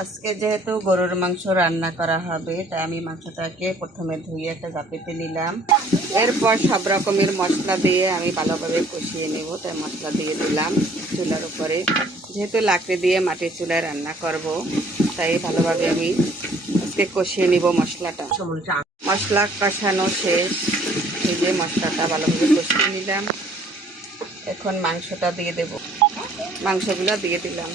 আজকে যেহেতু গরুর মাংস রান্না করা হবে, তাই আমি মাংসটাকে প্রথমে ধুয়ে একটা জাপিতে নিলাম। এরপর সব রকমের মশলা দিয়ে আমি ভালোভাবে কষিয়ে নেব, তাই মশলা দিয়ে দিলাম চুলার উপরে। যেহেতু লাকড়ি দিয়ে মাটির চুলায় রান্না করব, তাই ভালোভাবে আমি আজকে কষিয়ে নিব মশলাটা। মশলা কষানো শেষ। এই যে মশলাটা ভালোভাবে কষিয়ে নিলাম। এখন মাংসটা দিয়ে দেব। মাংসগুলো দিয়ে দিলাম।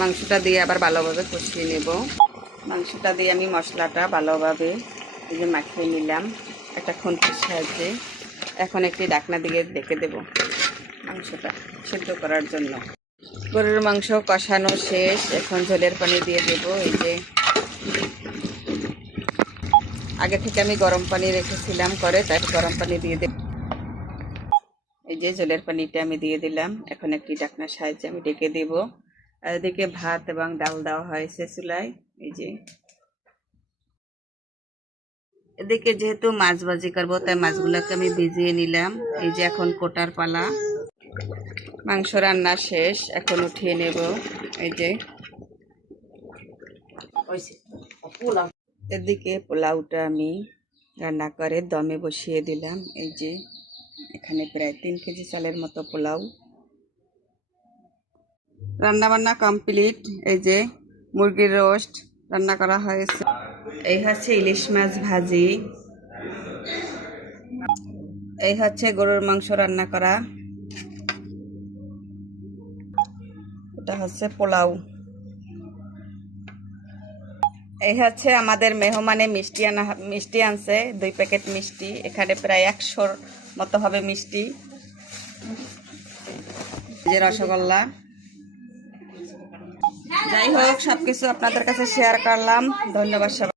মাংসটা দিয়ে আবার ভালোভাবে কষিয়ে নেব। মাংসটা দিয়ে আমি মশলাটা ভালোভাবে এই যে মাখিয়ে নিলাম একটা খুন্তির সাহায্যে। এখন একটি ঢাকনা দিয়ে ঢেকে দেব মাংসটা সিদ্ধ করার জন্য। গরুর মাংস কষানো শেষ। এখন ঝোলের পানি দিয়ে দেব। এই যে আগে থেকে আমি গরম পানি রেখেছিলাম করে, তাই গরম পানি দিয়ে দেব। এই যে ঝোলের পানিটা আমি দিয়ে দিলাম। এখন একটি ঢাকনার সাহায্যে আমি ঢেকে দেব। আর এদিকে ভাত এবং ডাল দেওয়া হয়েছে চুলায়। এই যে এদিকে যেহেতু মাছ ভাজি করবো, তাই মাছগুলোকে আমি ভিজিয়ে নিলাম। এই যে এখন কোটার পালা। মাংস রান্না শেষ, এখন উঠিয়ে নেব। এই যে এদিকে পোলাওটা আমি রান্না করে দমে বসিয়ে দিলাম। এই যে এখানে প্রায় 3 কেজি চালের মতো পোলাও। রান্না বান্না কমপ্লিট। এই যে মুরগির রোস্ট রান্না করা হয়েছে। এই হচ্ছে ইলিশ মাছ ভাজি। এই হচ্ছে গরুর মাংস রান্না করা। এটা হচ্ছে পোলাও। এই হচ্ছে আমাদের মেহমানে মিষ্টি আনছে 2 প্যাকেট মিষ্টি। এখানে প্রায় 100-র মতো হবে মিষ্টি। যে রসগোল্লা। যাই হোক, সবকিছু আপনাদের কাছে শেয়ার করলাম। ধন্যবাদ সবাই।